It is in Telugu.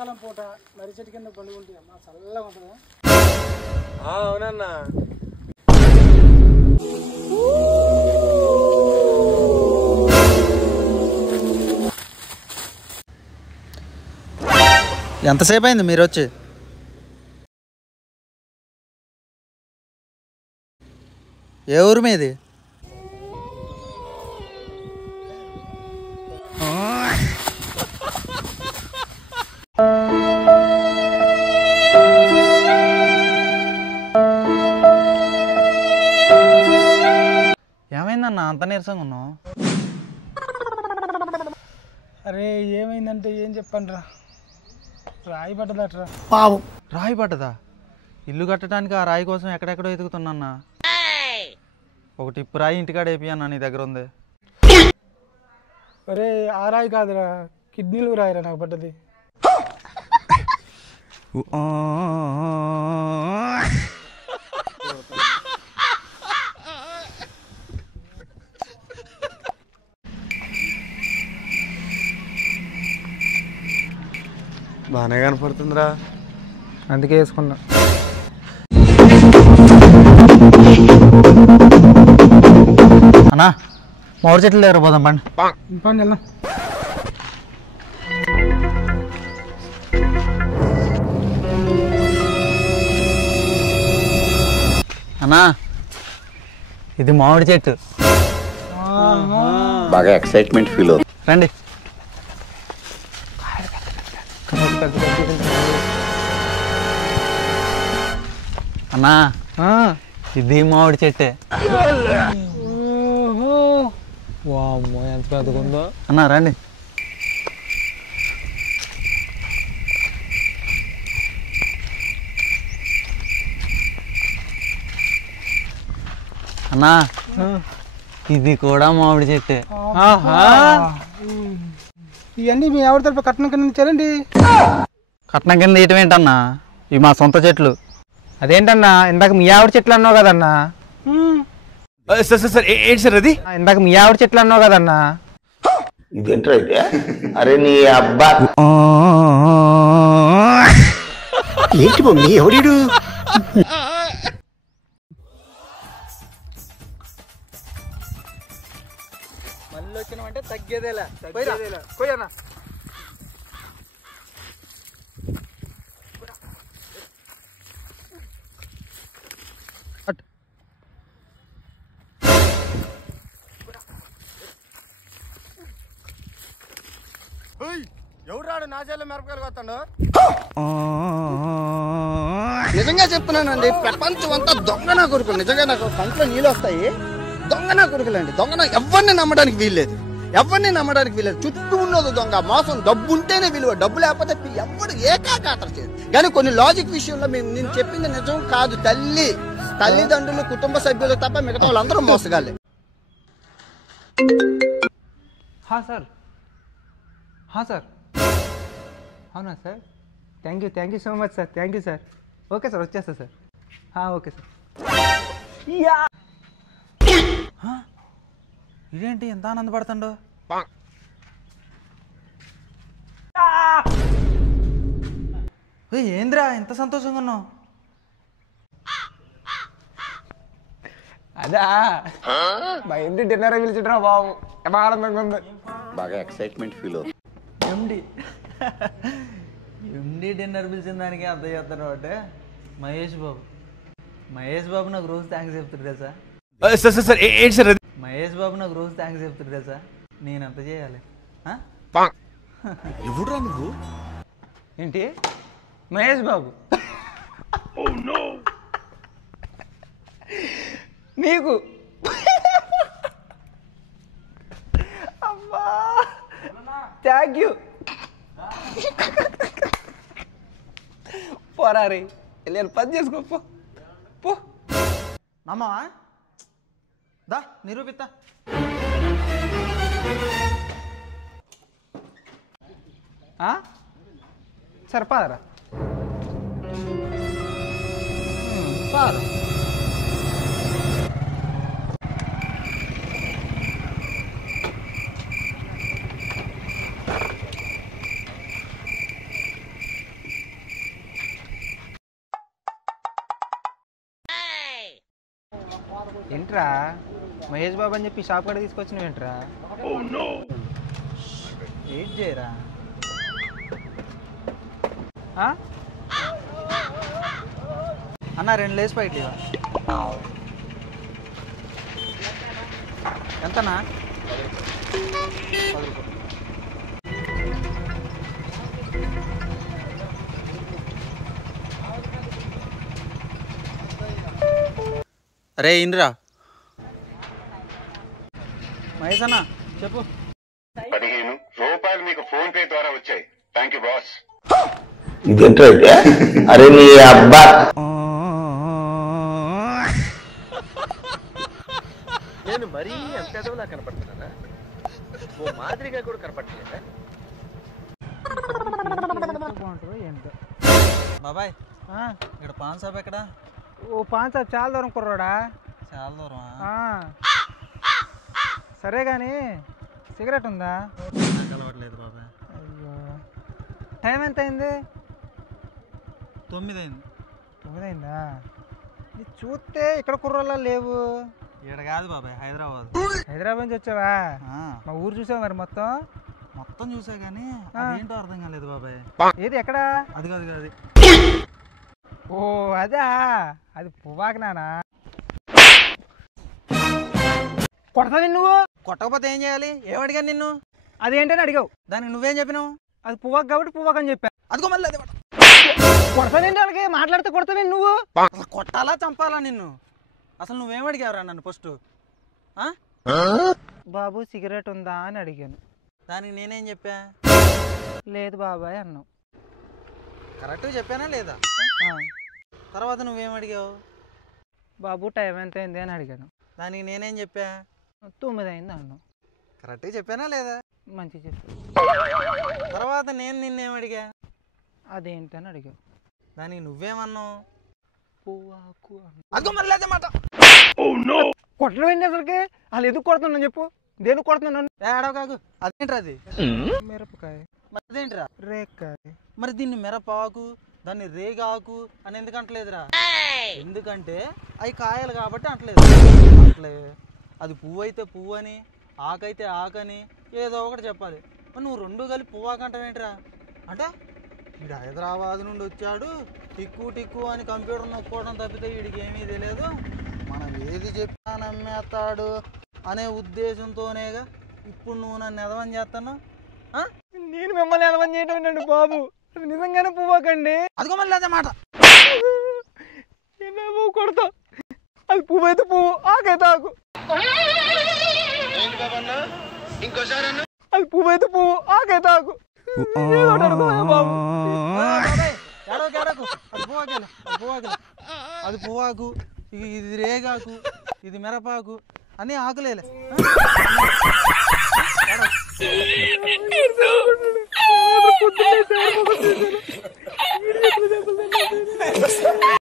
ఎండాకాలం పూట మర్రి చెట్టు కింద పండుకుంటే అమ్మా చల్లగా ఉంటుందా? అవునన్నా. ఎంతసేపు అయింది మీరు వచ్చి? ఏ ఊరు మీది? ఏమైందన్నా అంత నీరసంగా ఉన్నావు? అరే ఏమైందంటే ఏం చెప్పండి రా, రాయి పడ్డదట్రా. పావు రాయి పడ్డదా? ఇల్లు కట్టడానికి ఆ రాయి కోసం ఎక్కడెక్కడో ఎదుగుతున్నా. ఒక టిప్పు రాయి ఇంటికాడ వేపియన్నా, నీ దగ్గర ఉంది? అరే ఆ రాయి కాదురా, కిడ్నీలు రాయిరా నాకు పడ్డది. బాగానే కనపడుతుందిరా, అందుకే వేసుకున్నా. అన్నా మామిడి చెట్లు దగ్గర పోదాం పండి. పని వెళ్దాం. అన్నా ఇది మామిడి చెట్టు. బాగా ఎక్సైట్మెంట్ ఫీల్ అవుతుంది. రండి. అన్నా ఇది మామిడి చెట్టే. వామ్మో ఎంత పెద్దగా ఉందో. అన్నా రండి. అన్నా ఇది కూడా మామిడి చెట్టే. ఇవన్నీ మీ ఎవరి తరపు కట్నం కింద ఇచ్చారండి? కట్నం కింద తీయటం ఏంటన్నా, ఇవి మా సొంత చెట్లు. అదేంటన్నా ఇందాక మీ ఆవిడ చెట్లు అన్నావు కదన్నా? సార్ ఏంటి సార్ అది? ఇందాక మీ ఆవిడ చెట్లు అన్నావు కదన్నా? ఇదేంట్రా అయితే? అరే నీ అబ్బా ఏంటి మమ్మీ ఎవడీడు? మళ్ళీ వచ్చినామంటే తగ్గేదేలా. ఎవరాడు నా చేలో మిరపకాయలు కొత్తాడు? నిజంగా చెప్తున్నానండి, ప్రపంచం అంతా దొంగ నా కొడుకులు. నిజంగా నాకు కంట్లో నీళ్ళు వస్తాయి. దొంగ నా కొడుకులండి. దొంగ ఎవరిని నమ్మడానికి వీల్లేదు, ఎవరిని నమ్మడానికి వీల్లేదు. చుట్టూ ఉన్నది దొంగ మోసం. డబ్బు ఉంటేనే విలువ, డబ్బు లేకపోతే ఎవరు ఏకాకాతర చేయదు. కానీ కొన్ని లాజిక్ విషయంలో నేను చెప్పింది నిజం కాదు. తల్లిదండ్రులు కుటుంబ సభ్యులు తప్ప మిగతా వాళ్ళందరూ మోసగాలే. సార్ అవునా sir? Thank you so much sir. Thank you sir. Okay sir, వచ్చేస్తా సార్. Okay sir. ఇదేంటి ఎంత ఆనందపడుతుండో? ఏంద్రా ఎంత సంతోషంగా ఉన్నావు? అదా మా ఇంటి డిన్నర్ పిలిచిట్రా బాబు, ఎలా ఆనందంగా ఉంది. బాగా ఎక్సైట్మెంట్ ఫీల్ అవుతుంది. ఎండి డిన్నర్ పిలిచిన దానికి అంత చేస్తాను అంటే మహేష్ బాబు నాకు రోజు థ్యాంక్స్ చెప్తాడు తెలుసా? సార్ ఏంటి సార్ అది? మహేష్ బాబు నాకు రోజు థ్యాంక్స్ చెప్తాడు తెలుసా? నేను ఎంత చేయాలి? ఎవడురా నువ్వు? ఏంటి మహేష్ బాబు? నీకు అమ్మా థ్యాంక్ యూ. పోరారి వెళ్ళి పని చేసుకో పో. నమ్మవా? దా నిరూపిస్తా. సరే పాదరా. ఏంట్రా మహేష్ బాబు అని చెప్పి షాప్ కాడ తీసుకొచ్చినవి ఏంట్రా? వెయిట్ చేయరా. అన్న 2 లేస్ ప్యాకెట్లు ఇవ్వ. ఎంతనా? 10 రూపాయలు. అరే ఇంద్రా. మహేష్ అన్న చెప్పు. 15 రూపాయలు మీకు ఫోన్ పే ద్వారా వచ్చాయి. Thank you boss. ఇదేంటంటే అరే నీ అబ్బా నేను మరీ అంత ఎదవలా కనపడుతున్నానా? ఓ మాదిరిగా కూడా కనపడలేదా? బాగుంటుందో ఏంటో. బాబాయ్ ఇక్కడ పాన్ షాప్ ఎక్కడ? ఓ పాన్ షాప్ చాలా దూరం కుర్రోడా. చాలా దూరం. సరే కానీ సిగరెట్ ఉందా? కలవట్లేదు బాబాయ్. అయ్యో టైం ఎంత అయింది? 9 అయింది. 9 అయిందా? ఇది చూస్తే ఇక్కడ కుర్రోళ్ళ లేవు. ఇక్కడ కాదు బాబాయ్, హైదరాబాద్. హైదరాబాద్ నుంచి వచ్చావా? మా ఊరు చూసావు మరి మొత్తం? మొత్తం చూసా కానీ ఏంటో అర్థం కాలేదు బాబాయ్. ఏది ఎక్కడ? అది కాదు అది. ఓ అదా, అది పువ్వాకి నానా. కొడతావు నువ్వు? కొట్టకపోతే ఏం చేయాలి? ఏమడిగాను నిన్ను? అదేంటని అడిగావు. దానికి నువ్వేం చెప్పినావు? అది పువ్వాకు కాబట్టి పువ్వాకు అని చెప్పా. అదిగో మళ్ళీ అదే కొడతావేంటి? వాళ్ళకి మాట్లాడితే కొడతావేంటి నువ్వు? అసలు కొట్టాలా చంపాలా నిన్ను? అసలు నువ్వేమడిగావురా నన్ను ఫస్ట్? బాబు సిగరెట్ ఉందా అని అడిగాను. దానికి నేనేం చెప్పా? లేదు బాబాయ్ అన్నావు. కరెక్ట్గా చెప్పానా లేదా? తర్వాత నువ్వేమడిగావు? బాబు టైం ఎంత అయింది అని అడిగాను. దానికి నేనేం చెప్పా? 9 అయింది అన్నావు. కరెక్ట్గా చెప్పానా లేదా? మంచి చెప్పు. తర్వాత నేను నిన్నేమడిగా? అదేంటని అడిగావు. దానికి నువ్వేమన్నావు? పువ్వాకు అన్నావు. అదిగో మళ్ళీ అదే మాట. కొట్టడం ఏంటి అసలుకి? వాళ్ళు ఎందుకు కొడుతున్నాను చెప్పు? దేనికి కొడుతున్నాను? ఏడవ కాకు. అదేంట్రా అది? మిరపకాయ. మరి అదేంట్రా? రేక్కాయ. మరి దీన్ని మిరపాకు, దాన్ని రేగాకు అని ఎందుకు అంటలేదురా? ఎందుకంటే అవి కాయలు కాబట్టి అంటలేదు. అట్లే అది పువ్వు అయితే పువ్వు అని, ఆకైతే ఆకని ఏదో ఒకటి చెప్పాలి. మరి నువ్వు 2 కలిపి పువ్వాకు అంటావేంట్రా? అంటే వీడు హైదరాబాద్ నుండి వచ్చాడు, టిక్కు టిక్కు అని కంప్యూటర్ నొక్కోవడం తప్పితే వీడికి ఏమీ తెలియదు, మనం ఏది చెప్పినా నమ్మేస్తాడు అనే ఉద్దేశంతోనేగా ఇప్పుడు నువ్వు నన్ను ఎదవని చేస్తాను. నేను మిమ్మల్ని ఎలవని చేయడం బాబు, అది నిజంగానే పువ్వాకండి. అదిగో మళ్ళీ అదే మాట. పువ్వు కొడతావు. అది పువ్వు అయితే పువ్వు, ఆకైతే ఆకు. అది పువ్వు అయితే పువ్వు, ఆకైతే ఆకు. అది పువ్వాకు, ఇది రేగాకు, ఇది మిరపాకు అన్నీ ఆకులేలే. పొద్దున్నే